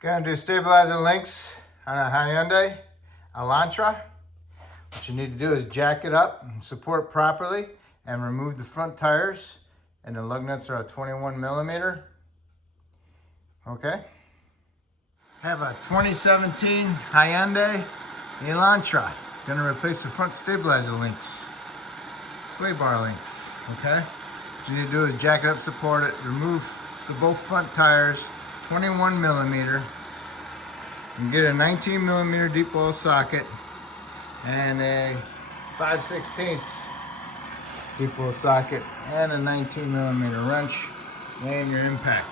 Gonna do stabilizer links on a Hyundai Elantra. What you need to do is jack it up and support properly and remove the front tires, and the lug nuts are a 21 millimeter. Okay. I have a 2017 Hyundai Elantra. Gonna replace the front stabilizer links, sway bar links. Okay. What you need to do is jack it up, support it, remove both front tires, 21 millimeter, and get a 19 millimeter deep well socket and a 5/16 deep well socket and a 19 millimeter wrench and your impact.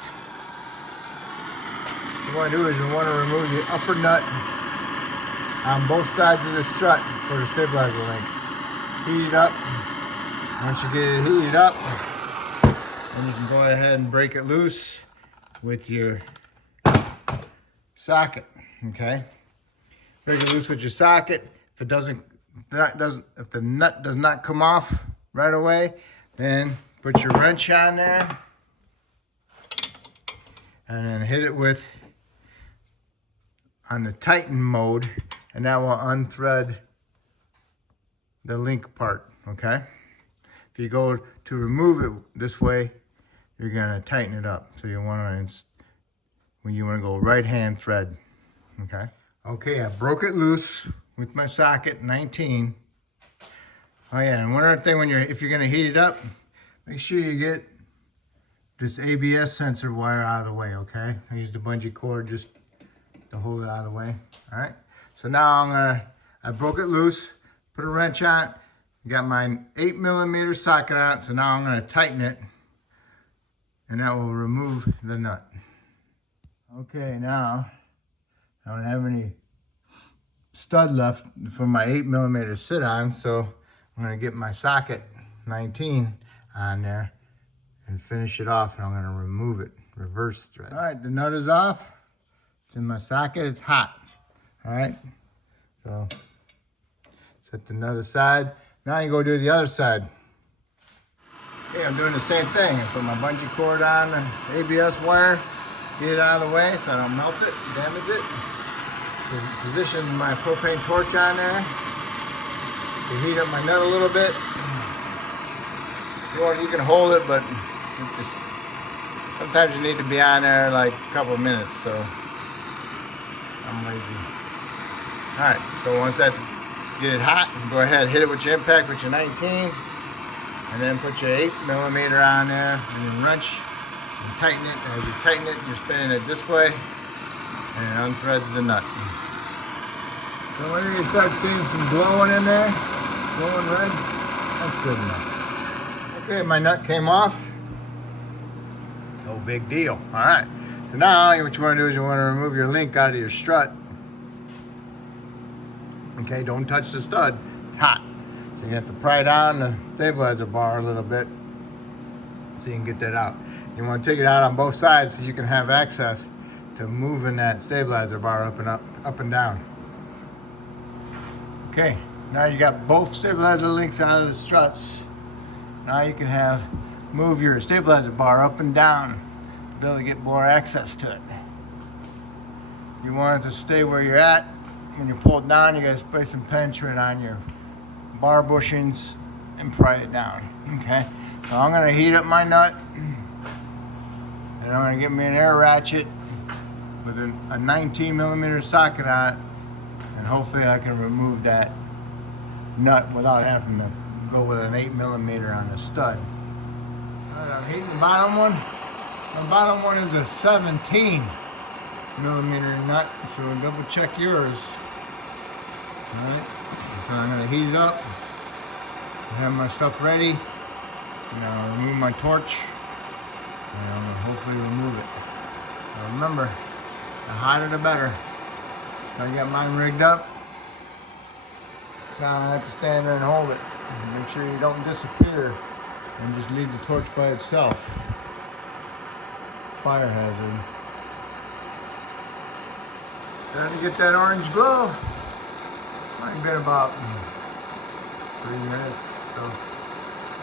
What you want to do is you want to remove the upper nut on both sides of the strut for the stabilizer link. Heat it up. Once you get it heated up, then you can go ahead and break it loose with your socket. Okay, break it loose with your socket. If it if the nut does not come off right away, then put your wrench on there and then hit it on the tighten mode, and that will unthread the link part. Okay, if you go to remove it this way, you're gonna tighten it up. So you want to go right hand thread. Okay, I broke it loose with my socket 19. Oh yeah, and one other thing, if you're gonna heat it up, make sure you get this ABS sensor wire out of the way. Okay, I used a bungee cord just to hold it out of the way. All right, so now I broke it loose, put a wrench on it, got my 8 millimeter socket on it. So now I'm gonna tighten it, and that will remove the nut. Okay, now I don't have any stud left for my 8 millimeter to sit on, so I'm gonna get my socket 19 on there and finish it off, and I'm gonna remove it, reverse thread. All right, the nut is off. It's in my socket, it's hot. All right, so set the nut aside. Now you go do the other side. Okay, I'm doing the same thing. I put my bungee cord on the ABS wire, get it out of the way so I don't melt it, damage it. Position my propane torch on there to heat up my nut a little bit. You can hold it, but sometimes you need to be on there like a couple of minutes, so I'm lazy. All right, so once that get it hot, go ahead, hit it with your impact with your 19, and then put your 8 millimeter on there, and then wrench and tighten it. As you tighten it, you're spinning it this way, and it unthreads the nut. So when you start seeing some glowing in there, glowing red, that's good enough. Okay, my nut came off. No big deal. All right. So now what you want to do is you want to remove your link out of your strut. Okay, don't touch the stud. It's hot. So you have to pry down the stabilizer bar a little bit so you can get that out. You want to take it out on both sides so you can have access to moving that stabilizer bar up and down. Okay, now you got both stabilizer links out of the struts. Now you can move your stabilizer bar up and down to be able to get more access to it. You want it to stay where you're at. When you pull it down, you gotta spray some penetrant on your bar bushings and pry it down. Okay, so I'm gonna heat up my nut, and I'm gonna get me an air ratchet with a 19 millimeter socket on it, and hopefully I can remove that nut without having to go with an 8 millimeter on the stud. All right, I'm heating the bottom one. The bottom one is a 17 millimeter nut, so double check yours. All right, so I'm gonna heat it up. I have my stuff ready. Now remove my torch, and I'm gonna hopefully remove it. Now remember, the hotter the better. So I got mine rigged up. So I have to stand there and hold it. And make sure you don't disappear and just leave the torch by itself. Fire hazard. Trying to get that orange glow. Might been about 3 minutes, so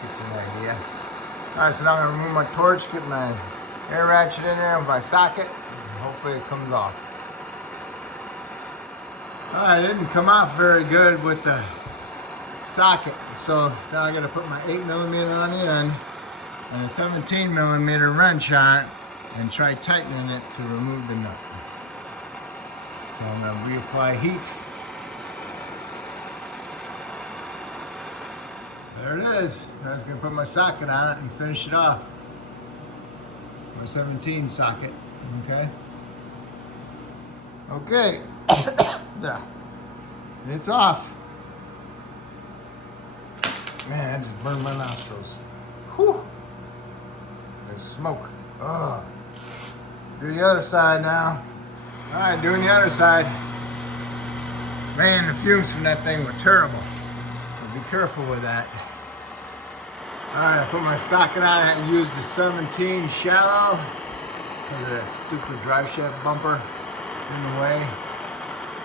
get you an idea. All right, so now I'm gonna remove my torch, get my air ratchet in there with my socket, and hopefully it comes off. It didn't come off very good with the socket. So now I gotta put my 8mm on the end and a 17mm wrench on it and try tightening it to remove the nut. So I'm gonna reapply heat. There it is. Now I was gonna put my socket on it and finish it off. My 17 socket, okay? Okay, there. It's off. Man, I just burned my nostrils. Whew. There's smoke. Ugh. Do the other side now. All right, doing the other side. Man, the fumes from that thing were terrible. So be careful with that. All right, I put my socket on it and used the 17 shallow because of that stupid drive shaft bumper in the way.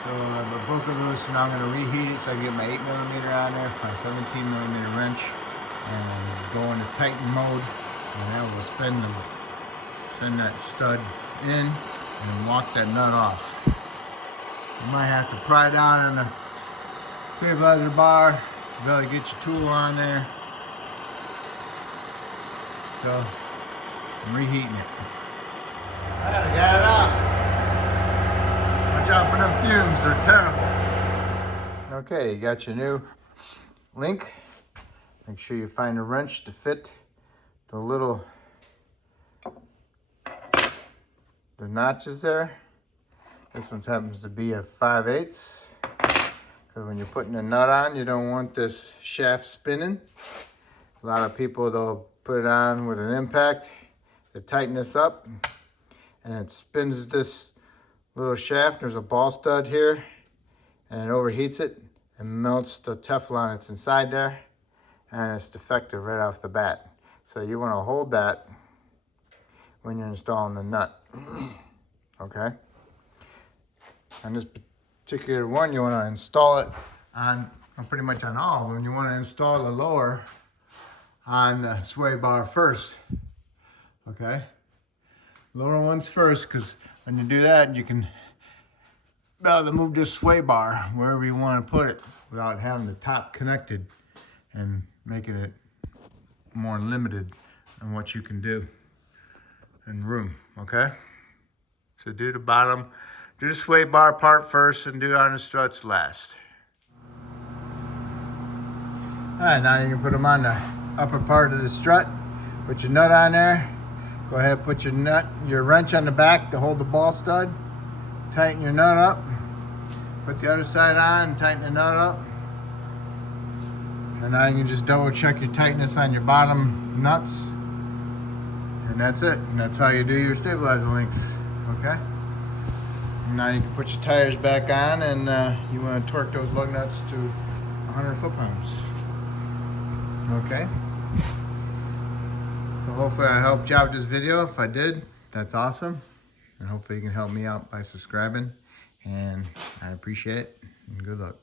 So I broke it loose and I'm going to reheat it so I can get my 8mm on there, my 17mm wrench, and go into tighten mode. And that will spin that stud in and walk that nut off. You might have to pry down on the stabilizer bar to be able to get your tool on there. So I'm reheating it. I got it out. Watch out for them fumes, they're terrible. Okay, you got your new link. Make sure you find a wrench to fit the little notches there. This one happens to be a 5/8, because when you're putting a nut on, you don't want this shaft spinning. A lot of people, they'll put it on with an impact to tighten this up, and it spins this little shaft. There's a ball stud here, and it overheats it and melts the Teflon that's inside there, and it's defective right off the bat. So you want to hold that when you're installing the nut. Okay? On this particular one, you want to install it on pretty much on all of them. You want to install the lower on the sway bar first. Okay? Lower ones first, because when you do that, you can be able to move this sway bar wherever you want to put it without having the top connected and making it more limited on what you can do in room. Okay? So do the bottom, do the sway bar part first and do it on the struts last. All right, now you can put them on the upper part of the strut. Put your nut on there. Go ahead, put your wrench on the back to hold the ball stud. Tighten your nut up. Put the other side on and tighten the nut up. And now you can just double check your tightness on your bottom nuts. And that's it. And that's how you do your stabilizer links. Okay? And now you can put your tires back on, and you want to torque those lug nuts to 100 foot-pounds. Okay? So hopefully I helped you out with this video. If I did, that's awesome. And hopefully you can help me out by subscribing. And I appreciate it. And good luck.